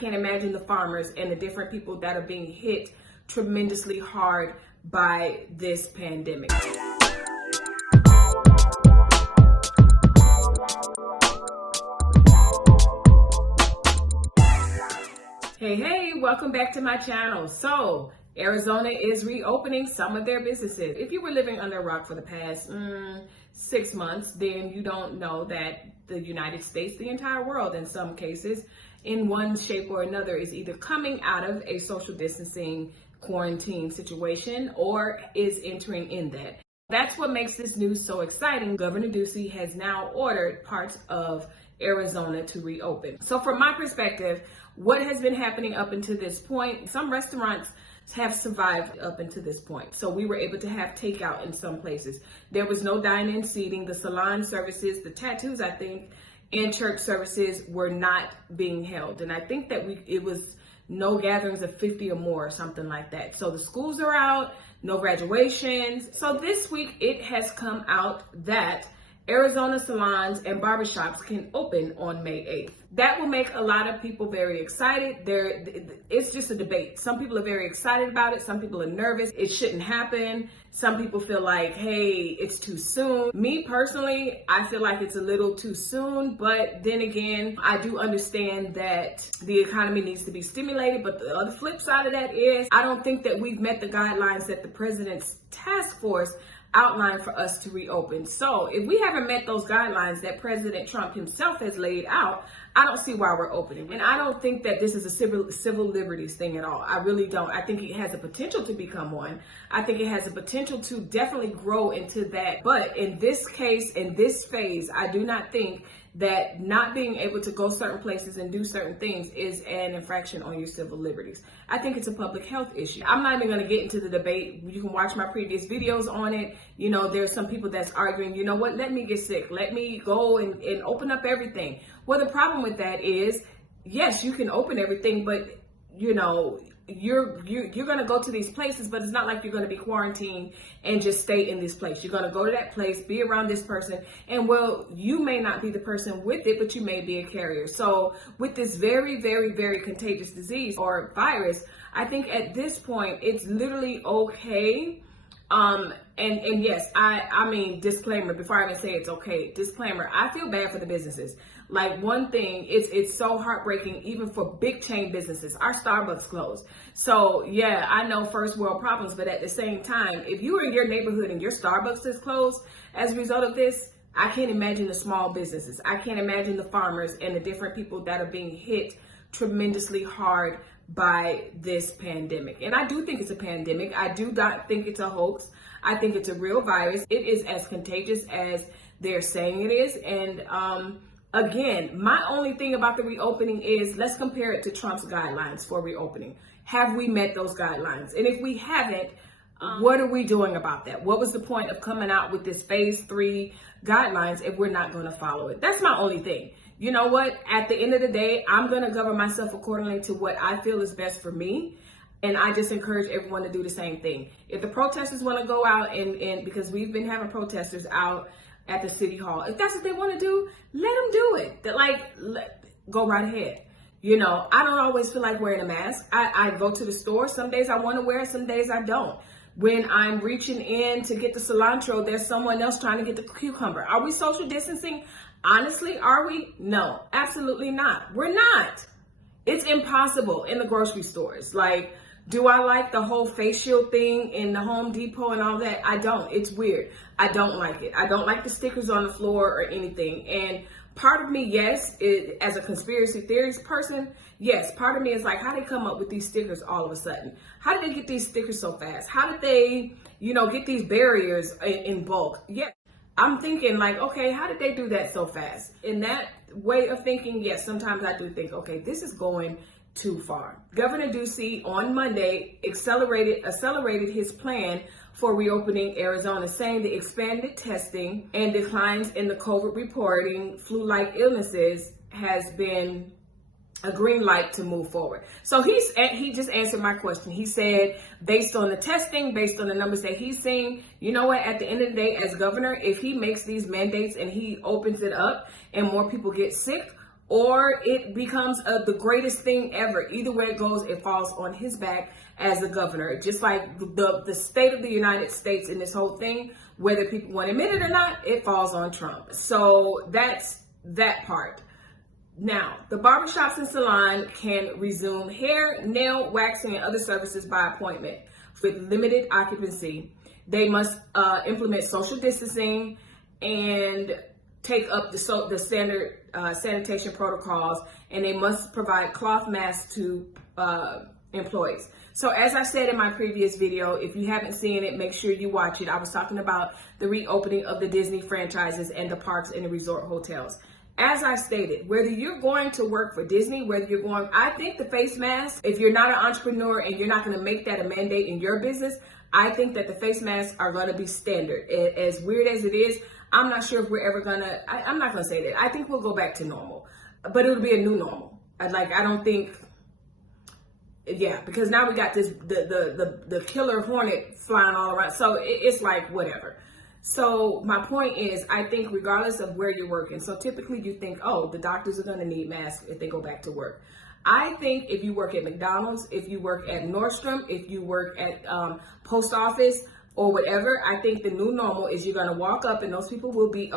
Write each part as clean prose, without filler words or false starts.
can't imagine the farmers and the different people that are being hit tremendously hard by this pandemic. Hey, welcome back to my channel. So, Arizona is reopening some of their businesses. If you were living under a rock for the past 6 months, then you don't know that the United States, the entire world in some cases, in one shape or another, is either coming out of a social distancing quarantine situation or is entering in that. That's what makes this news so exciting. Governor Ducey has now ordered parts of Arizona to reopen. So from my perspective, what has been happening up until this point, some restaurants have survived up until this point. So we were able to have takeout in some places. There was no dine-in seating. The salon services, the tattoos, I think, and church services were not being held. And I think that it was no gatherings of 50 or more or something like that. So the schools are out, no graduations. So this week it has come out that Arizona salons and barbershops can open on May 8th. That will make a lot of people very excited. It's just a debate. Some people are very excited about it. Some people are nervous. It shouldn't happen. Some people feel like, hey, it's too soon. Me personally, I feel like it's a little too soon, but then again, I do understand that the economy needs to be stimulated. But the other flip side of that is, I don't think that we've met the guidelines that the president's task force outlined for us to reopen. So if we haven't met those guidelines that President Trump himself has laid out, I don't see why we're opening. And I don't think that this is a civil liberties thing at all. I really don't. I think it has a potential to become one. I think it has a potential to definitely grow into that. But in this case, in this phase, I do not think that not being able to go certain places and do certain things is an infraction on your civil liberties. I think it's a public health issue. I'm not even going to get into the debate. You can watch my previous videos on it. You know, there's some people that's arguing, you know what, let me get sick. Let me go and open up everything. Well, the problem with that is, yes, you can open everything, but you know, you're going to go to these places, but it's not like you're going to be quarantined and just stay in this place. You're going to go to that place, be around this person, and well, you may not be the person with it, but you may be a carrier. So with this very, very, very contagious disease or virus, I think at this point, it's literally okay. And yes, I mean, disclaimer, before I even say it's okay, disclaimer, I feel bad for the businesses. Like, one thing, it's so heartbreaking, even for big chain businesses. Our Starbucks closed. So yeah, I know first world problems, but at the same time, if you are in your neighborhood and your Starbucks is closed as a result of this, I can't imagine the small businesses. I can't imagine the farmers and the different people that are being hit tremendously hard by this pandemic. And I do think it's a pandemic. I do not think it's a hoax. I think it's a real virus. It is as contagious as they're saying it is. And again, my only thing about the reopening is, let's compare it to Trump's guidelines for reopening. Have we met those guidelines? And if we haven't, what are we doing about that? What was the point of coming out with this phase 3 guidelines if we're not going to follow it? That's my only thing. You know what? At the end of the day, I'm going to govern myself accordingly to what I feel is best for me. And I just encourage everyone to do the same thing. If the protesters want to go out and because we've been having protesters out at the city hall, if that's what they want to do, let them do it. Go right ahead. You know, I don't always feel like wearing a mask. I go to the store. Some days I want to wear it. Some days I don't. When I'm reaching in to get the cilantro, there's someone else trying to get the cucumber. Are we social distancing? Honestly, are we? No, absolutely not. We're not. It's impossible in the grocery stores. Like, do I like the whole face shield thing in the Home Depot and all that? I don't. It's weird. I don't like it. I don't like the stickers on the floor or anything. And part of me, yes, as a conspiracy theorist person, yes, part of me is like, how did they come up with these stickers all of a sudden? How did they get these stickers so fast? How did they, get these barriers in bulk? Yeah. I'm thinking like, okay, how did they do that so fast? In that way of thinking, yes, sometimes I do think, okay, this is going too far. Governor Ducey on Monday accelerated his plan for reopening Arizona, saying the expanded testing and declines in the COVID reporting flu-like illnesses has been a green light to move forward. So he just answered my question. He said, based on the testing, based on the numbers that he's seeing, you know what, at the end of the day, as governor, if he makes these mandates and he opens it up and more people get sick, or it becomes the greatest thing ever. Either way it goes, it falls on his back as the governor. Just like the state of the United States in this whole thing, whether people want to admit it or not, it falls on Trump. So that's that part. Now, the barbershops and salon can resume hair, nail, waxing, and other services by appointment with limited occupancy. They must implement social distancing and take up the standard sanitation protocols, and they must provide cloth masks to employees. So as I said in my previous video, if you haven't seen it, make sure you watch it. I was talking about the reopening of the Disney franchises and the parks and the resort hotels. As I stated, whether you're going to work for Disney, whether you're going, I think the face mask, if you're not an entrepreneur and you're not going to make that a mandate in your business, I think that the face masks are going to be standard. As weird as it is, I'm not sure if we're ever going to, I'm not going to say that. I think we'll go back to normal, but it'll be a new normal. I don't think, yeah, because now we got this, the killer hornet flying all around. So it's like, whatever. So my point is, I think regardless of where you're working, so typically you think, oh, the doctors are going to need masks if they go back to work. I think if you work at McDonald's, if you work at Nordstrom, if you work at post office or whatever, I think the new normal is you're going to walk up and those people will be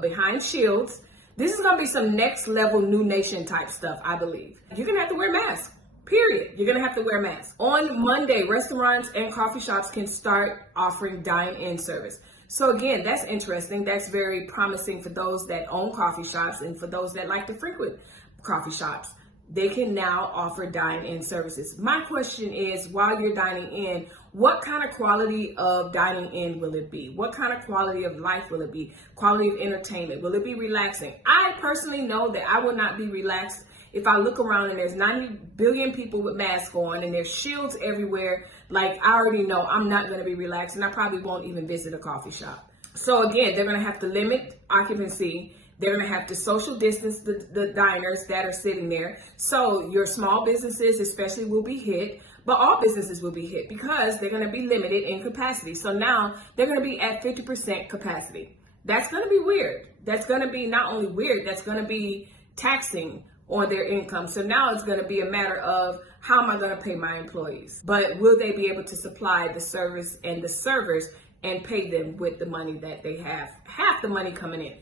behind shields. This is going to be some next level new nation type stuff, I believe. You're going to have to wear masks. Period. You're going to have to wear masks. On Monday, restaurants and coffee shops can start offering dine-in service. So again, that's interesting. That's very promising for those that own coffee shops and for those that like to frequent coffee shops. They can now offer dine-in services. My question is, while you're dining in, what kind of quality of dining in will it be? What kind of quality of life will it be? Quality of entertainment? Will it be relaxing? I personally know that I will not be relaxed if I look around and there's 90 billion people with masks on and there's shields everywhere. Like, I already know I'm not going to be relaxed, and I probably won't even visit a coffee shop. So again, they're going to have to limit occupancy. They're going to have to social distance the diners that are sitting there. So your small businesses especially will be hit, but all businesses will be hit because they're going to be limited in capacity. So now they're going to be at 50% capacity. That's going to be weird. That's going to be not only weird, that's going to be taxing on their income. So now it's going to be a matter of, how am I going to pay my employees? But will they be able to supply the service and the servers and pay them with the money that they have? Half the money coming in.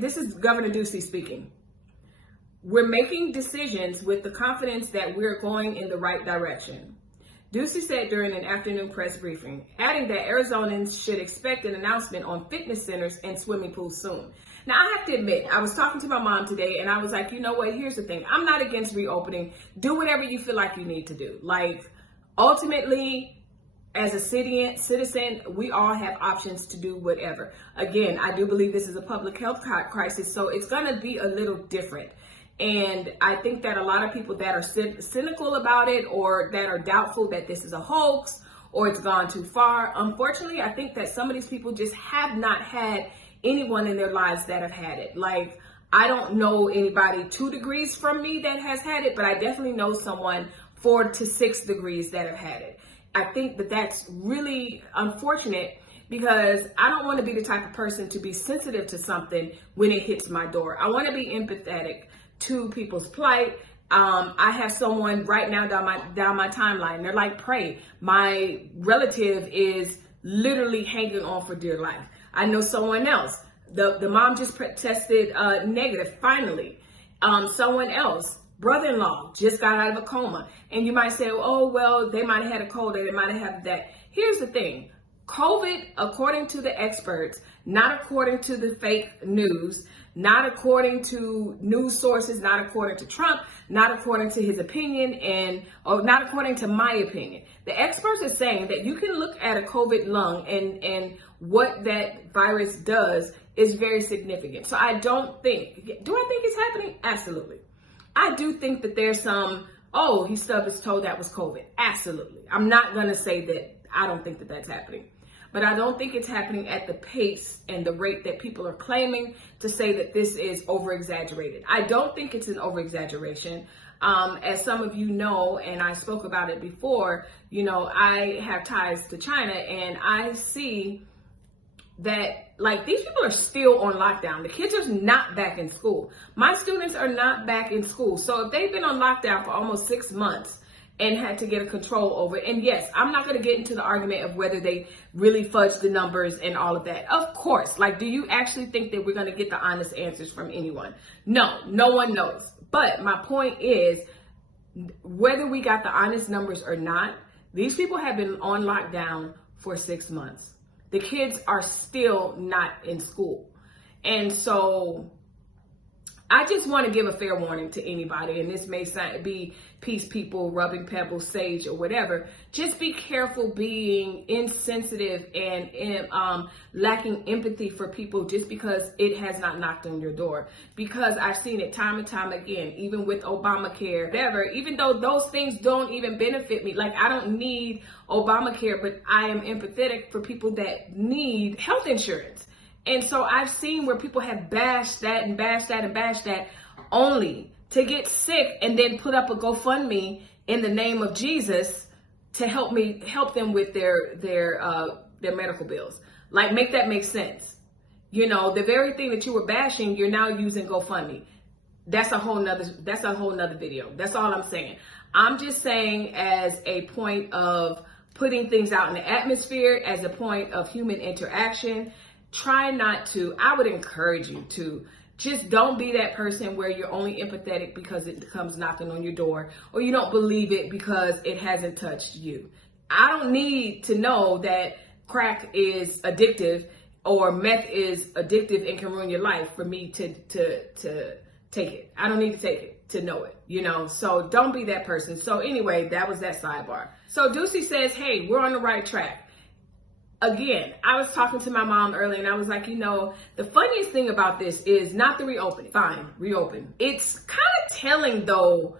This is Governor Ducey speaking. We're making decisions with the confidence that we're going in the right direction. Ducey said during an afternoon press briefing, adding that Arizonans should expect an announcement on fitness centers and swimming pools soon. Now, I have to admit, I was talking to my mom today and I was like, you know what, here's the thing. I'm not against reopening. Do whatever you feel like you need to do. Like, ultimately, as a citizen, we all have options to do whatever. Again, I do believe this is a public health crisis, so it's going to be a little different. And I think that a lot of people that are cynical about it, or that are doubtful that this is a hoax or it's gone too far, unfortunately, I think that some of these people just have not had anyone in their lives that have had it. Like, I don't know anybody 2 degrees from me that has had it, but I definitely know someone 4 to 6 degrees that have had it. I think that that's really unfortunate, because I don't want to be the type of person to be sensitive to something when it hits my door. I want to be empathetic to people's plight. I have someone right now down my timeline. They're like, pray. My relative is literally hanging on for dear life. I know someone else. The mom just tested negative, finally. Someone else, brother-in-law, just got out of a coma. And you might say, oh, well, they might have had a cold, or they might have had that. Here's the thing. COVID, according to the experts, not according to the fake news, not according to news sources, not according to Trump, not according to his opinion, or not according to my opinion. The experts are saying that you can look at a COVID lung and what that virus does is very significant. So I don't think, do I think it's happening? Absolutely. I do think that there's some, oh, he stubbed his toe, that was COVID. Absolutely. I'm not going to say that I don't think that that's happening. But I don't think it's happening at the pace and the rate that people are claiming to say that this is over-exaggerated. I don't think it's an over-exaggeration. As some of you know, and I spoke about it before, you know, I have ties to China, and I see that like these people are still on lockdown. The kids are not back in school. My students are not back in school. So if they've been on lockdown for almost 6 months and had to get a control over it, and yes, I'm not going to get into the argument of whether they really fudged the numbers and all of that. Of course, like, do you actually think that we're going to get the honest answers from anyone? No, no one knows. But my point is, whether we got the honest numbers or not, these people have been on lockdown for 6 months. The kids are still not in school. And so I just want to give a fair warning to anybody, and this may be peace people, rubbing pebbles, sage, or whatever. Just be careful being insensitive and lacking empathy for people just because it has not knocked on your door. Because I've seen it time and time again, even with Obamacare, whatever, even though those things don't even benefit me. Like, I don't need Obamacare, but I am empathetic for people that need health insurance. And so I've seen where people have bashed that and bashed that and bashed that only to get sick and then put up a GoFundMe in the name of Jesus to help them with their medical bills. Like, make that make sense. You know, the very thing that you were bashing, you're now using GoFundMe. That's a whole nother video. That's all I'm saying. I'm just saying, as a point of putting things out in the atmosphere, as a point of human interaction, try not to, I would encourage you to just don't be that person where you're only empathetic because it comes knocking on your door, or you don't believe it because it hasn't touched you. I don't need to know that crack is addictive or meth is addictive and can ruin your life for me to take it. I don't need to take it to know it, you know? So don't be that person. So anyway, that was that sidebar. So Ducey says, hey, we're on the right track. Again, I was talking to my mom earlier and I was like, you know, the funniest thing about this is not the reopening. Fine, reopen. It's kind of telling, though,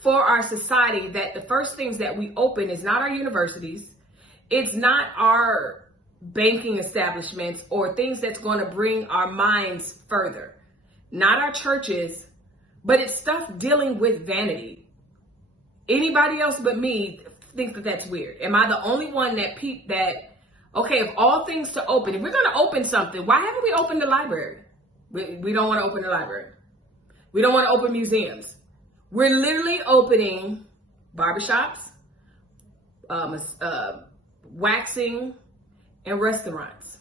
for our society that the first things that we open is not our universities. It's not our banking establishments or things that's going to bring our minds further. Not our churches, but it's stuff dealing with vanity. Anybody else but me think that that's weird. Am I the only one that okay, of all things to open, if we're going to open something, why haven't we opened the library? We don't want to open the library. We don't want to open museums. We're literally opening barbershops, waxing, and restaurants.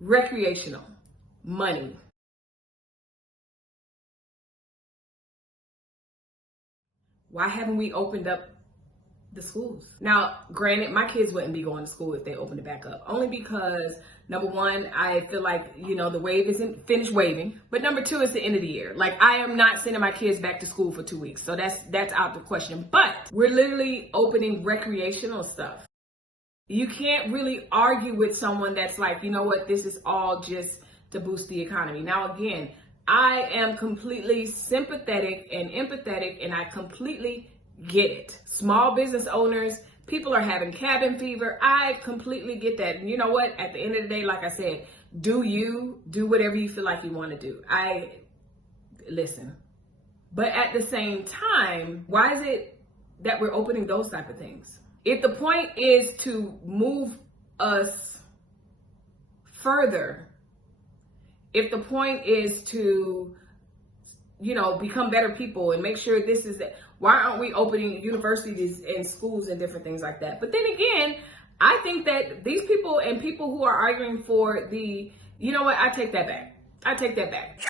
Recreational. Money. Why haven't we opened up the schools? Now, granted, my kids wouldn't be going to school if they opened it back up. Only because, number one, I feel like, you know, the wave isn't finished waving. But number two, it's the end of the year. Like, I am not sending my kids back to school for 2 weeks. So that's out the question. But we're literally opening recreational stuff. You can't really argue with someone that's like, you know what, this is all just to boost the economy. Now, again, I am completely sympathetic and empathetic, and I completely get it. Small business owners, people are having cabin fever. I completely get that. And you know what? At the end of the day, like I said, do whatever you feel like you want to do. Listen. But at the same time, why is it that we're opening those type of things? If the point is to move us further, if the point is to, you know, become better people and make sure this is that, why aren't we opening universities and schools and different things like that? But then again, I think that these people and people who are arguing for you know what, I take that back.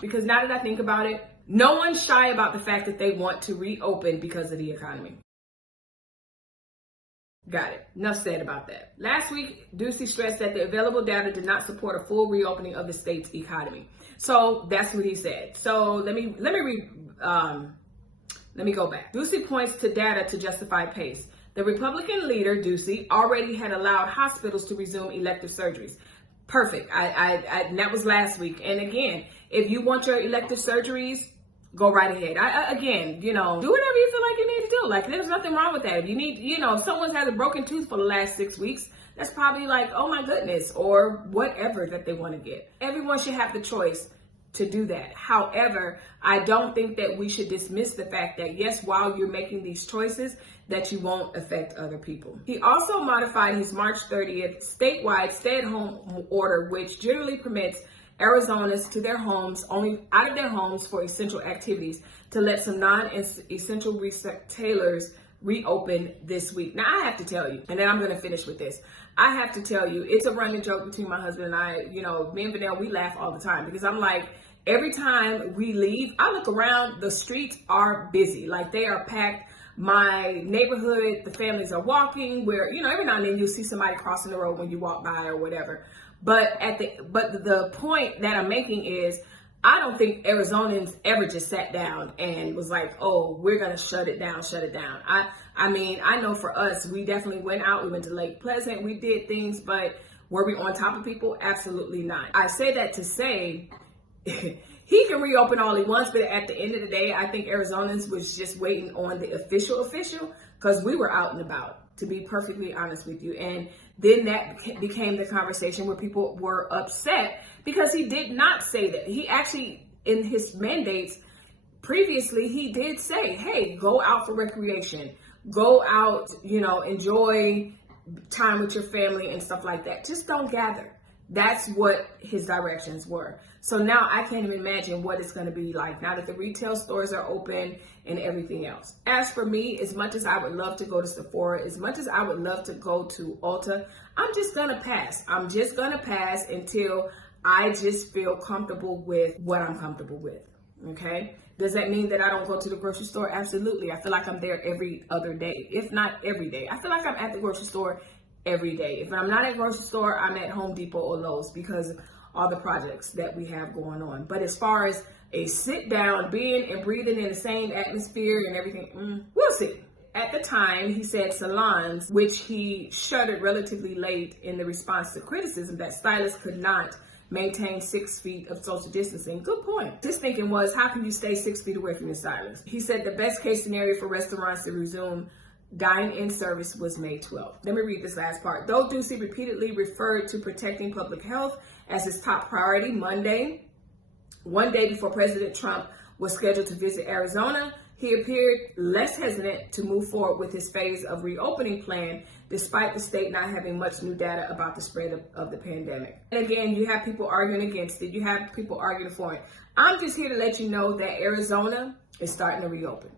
Because now that I think about it, no one's shy about the fact that they want to reopen because of the economy. Got it. Enough said about that. Last week, Ducey stressed that the available data did not support a full reopening of the state's economy. So that's what he said. So let me go back. Ducey points to data to justify pace. The Republican leader, Ducey, already had allowed hospitals to resume elective surgeries. Perfect. And that was last week. And again, if you want your elective surgeries, go right ahead. Again, you know, do whatever you feel like you need to do. Like, there's nothing wrong with that. If you need, you know, if someone's had a broken tooth for the last 6 weeks, that's probably like, oh my goodness, or whatever that they want to get. Everyone should have the choice to do that. However, I don't think that we should dismiss the fact that yes, while you're making these choices, that you won't affect other people. He also modified his March 30th statewide stay-at-home order, which generally permits Arizonans to their homes, only out of their homes for essential activities, to let some non-essential retailers reopen this week. Now, I have to tell you, and then I'm going to finish with this. I have to tell you, it's a running joke between my husband and I. You know, me and Vanessa, we laugh all the time because I'm like, every time we leave, I look around, the streets are busy. Like, they are packed. My neighborhood, the families are walking, where, you know, every now and then you'll see somebody crossing the road when you walk by or whatever. But the point that I'm making is, I don't think Arizonans ever just sat down and was like, oh, we're going to shut it down. I mean, I know for us, we definitely went out. We went to Lake Pleasant. We did things, but were we on top of people? Absolutely not. I say that to say he can reopen all he wants, but at the end of the day, I think Arizonans was just waiting on the official, because we were out and about, to be perfectly honest with you. And then that became the conversation where people were upset because he did not say that. He actually, in his mandates previously, he did say, hey, go out for recreation, go out, you know, enjoy time with your family and stuff like that. Just don't gather. That's what his directions were. So now I can't even imagine what it's going to be like now that the retail stores are open and everything else. As for me, as much as I would love to go to Sephora, as much as I would love to go to Ulta, I'm just going to pass. I'm just going to pass until I just feel comfortable with what I'm comfortable with. Okay? Does that mean that I don't go to the grocery store? Absolutely. I feel like I'm there every other day, if not every day. I feel like I'm at the grocery store every day. If I'm not at grocery store, I'm at Home Depot or Lowe's because of all the projects that we have going on. But as far as a sit down, being and breathing in the same atmosphere and everything, we'll see. At the time, he said salons, which he shuttered relatively late in the response to criticism that stylists could not maintain 6 feet of social distancing. Good point. His thinking was, how can you stay 6 feet away from your stylist? He said the best case scenario for restaurants to resume dine-in service was May 12th. Let me read this last part. Though Ducey repeatedly referred to protecting public health as his top priority Monday, one day before President Trump was scheduled to visit Arizona, he appeared less hesitant to move forward with his phase of reopening plan, despite the state not having much new data about the spread of the pandemic. And again, you have people arguing against it. You have people arguing for it. I'm just here to let you know that Arizona is starting to reopen.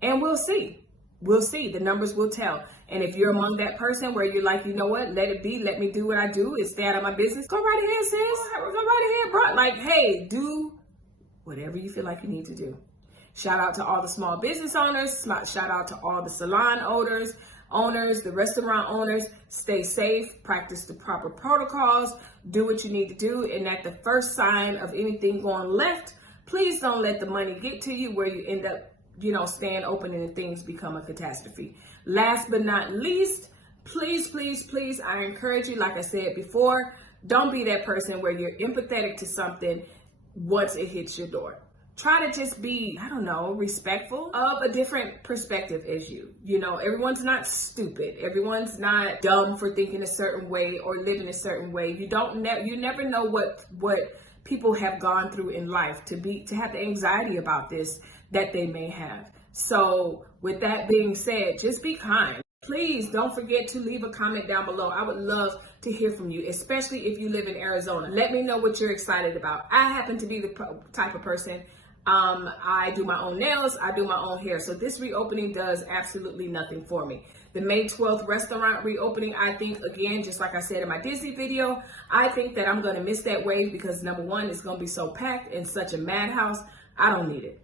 And we'll see. We'll see. The numbers will tell. And if you're among that person where you're like, you know what, let it be, let me do what I do, and stay out of my business, go right ahead, sis. Go right ahead, bro. Like, hey, do whatever you feel like you need to do. Shout out to all the small business owners. Shout out to all the salon owners, the restaurant owners. Stay safe, practice the proper protocols, do what you need to do. And at the first sign of anything going left, please don't let the money get to you where you end up, you know, staying open and things become a catastrophe. Last but not least, please, please, please, I encourage you, like I said before, don't be that person where you're empathetic to something once it hits your door. Try to just be, I don't know, respectful of a different perspective as you. You know, everyone's not stupid. Everyone's not dumb for thinking a certain way or living a certain way. You never know what people have gone through in life to have the anxiety about this that they may have. So with that being said, just be kind. Please don't forget to leave a comment down below. I would love to hear from you, especially if you live in Arizona. Let me know what you're excited about. I happen to be the type of person, I do my own nails, I do my own hair. So this reopening does absolutely nothing for me. The May 12th restaurant reopening, I think, again, just like I said in my Disney video, I think that I'm going to miss that wave because number one, it's going to be so packed and such a madhouse. I don't need it.